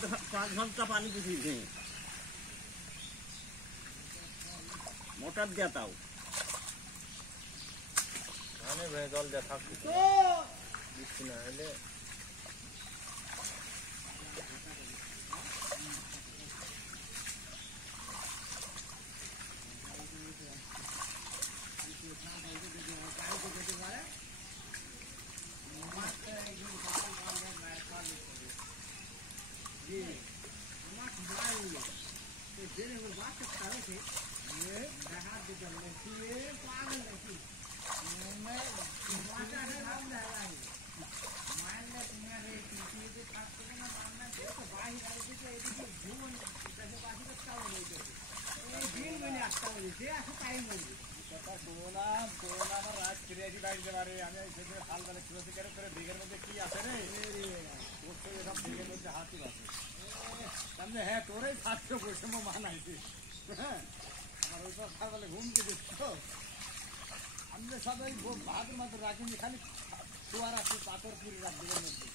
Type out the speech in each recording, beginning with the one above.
5 ঘন্টা পানি দিছি মোটর দিয়া তাও ধানে ভাই জল দেয়া থাকবে দিচ্ছি না হলে হ্যাঁ তোরাই ছাত্র বৈষম্য মানাইছি হ্যাঁ আমার ওই সকালবেলা ঘুমতে দিচ্ছ আমি সবাই ভাতের মাত্র রাখিনি খালি শোয়ার আছে পাথর পুরি রাখবে মধ্যে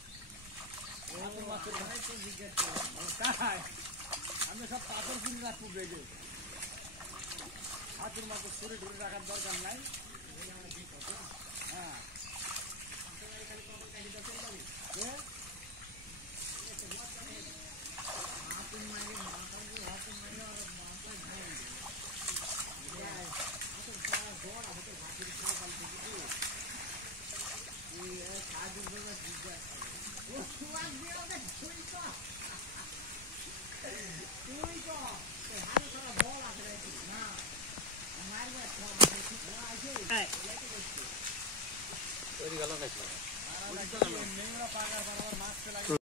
আমি সব পাথর পুরি রাখবো বেগে হাতের মাত্র শরীর ধরে রাখার দরকার নাই হ্যাঁ তৈরি গেল নাকি